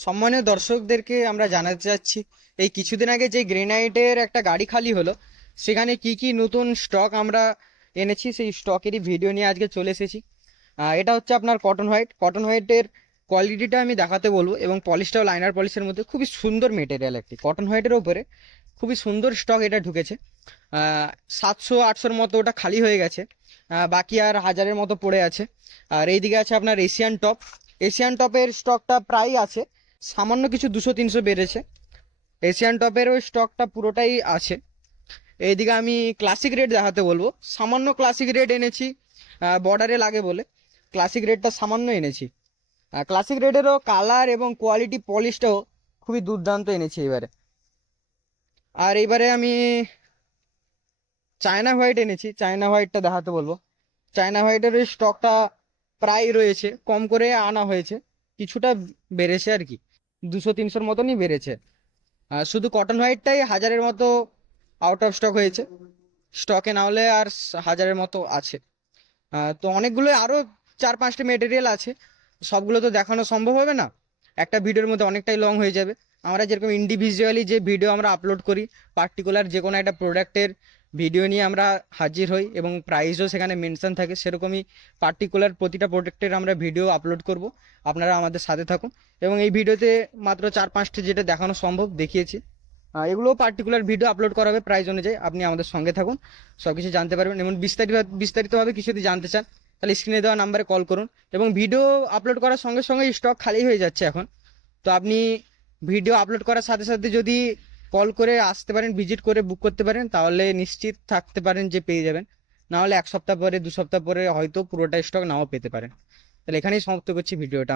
সম্মানীয় দর্শকদেরকে আমরা জানাতে চাচ্ছি, এই কিছুদিন আগে যে গ্রেনাইটের একটা গাড়ি খালি হলো, সেখানে কি কি নতুন স্টক আমরা এনেছি সেই স্টকেরই ভিডিও নিয়ে আজকে চলে এসেছি। এটা হচ্ছে আপনার কটন হোয়াইটের কোয়ালিটিটা আমি দেখাতে বলবো, এবং পলিশটাও লাইনার পলিশের মধ্যে খুবই সুন্দর মেটেরিয়াল। একটি কটন হোয়াইটের ওপরে খুবই সুন্দর স্টক এটা ঢুকেছে। 700-800-র মতো ওটা খালি হয়ে গেছে, বাকি আর 1000-এর মতো পড়ে আছে। আর এইদিকে আছে আপনার এশিয়ান টপের স্টকটা প্রায় আছে, সামান্য কিছু 200-300 বেড়েছে। এশিয়ান টপের ওই স্টকটা পুরোটাই আছে। এইদিকে আমি ক্লাসিক রেড দেখাতে বলবো, সামান্য ক্লাসিক রেড এনেছি, বর্ডারে লাগে বলে ক্লাসিক রেডটা সামান্য এনেছি। ক্লাসিক রেডেরও কালার এবং কোয়ালিটি পলিশটাও খুবই দুর্দান্ত এনেছি এবারে। আর এইবারে আমি চায়না হোয়াইট এনেছি, চায়না হোয়াইটটা দেখাতে বলবো। চায়না হোয়াইটের ওই স্টকটা প্রায় রয়েছে, কম করে আনা হয়েছে, কিছুটা বেড়েছে আর কি, 200-300-র মতনই বেড়েছে। শুধু কটন হোয়াইটটাই 1000-এর মতো আউট অফ স্টক হয়েছে, স্টকে না হলে আর 1000-এর মতো আছে। তো অনেকগুলো আরও 4-5টা মেটেরিয়াল আছে, সবগুলো তো দেখানো সম্ভব হবে না, একটা ভিডিওর মধ্যে অনেকটাই লং হয়ে যাবে। আমরা যেরকম ইন্ডিভিজুয়ালি যে ভিডিও আমরা আপলোড করি, পার্টিকুলার যে কোনো একটা প্রোডাক্টের ভিডিও নিয়ে আমরা হাজির হই এবং প্রাইসও সেখানে মেনশন থাকে, সেরকমই পার্টিকুলার প্রতিটা প্রোডাক্টের আমরা ভিডিও আপলোড করব। আপনারা আমাদের সাথে থাকুন, এবং এই ভিডিওতে মাত্র 4-5টা যেটা দেখানো সম্ভব দেখিয়েছি। এগুলো পার্টিকুলার ভিডিও আপলোড করা হবে প্রাইস অনুযায়ী, আপনি আমাদের সঙ্গে থাকুন, সব কিছু জানতে পারবেন। এবং বিস্তারিতভাবে কিছু যদি জানতে চান তাহলে স্ক্রিনে দেওয়া নাম্বারে কল করুন। এবং ভিডিও আপলোড করার সঙ্গে সঙ্গে স্টক খালি হয়ে যাচ্ছে এখন, তো আপনি ভিডিও আপলোড করার সাথে সাথে যদি কল করে আসতে পারেন, ভিজিট করে বুক করতে পারেন, তাহলে নিশ্চিত থাকতে পারেন যে পেয়ে যাবেন। না হলে 1 সপ্তাহ পরে 2 সপ্তাহ পরে হয়তো পুরোটা স্টক নাও পেতে পারেন। তাহলে এখানেই সমাপ্ত করছি ভিডিওটা।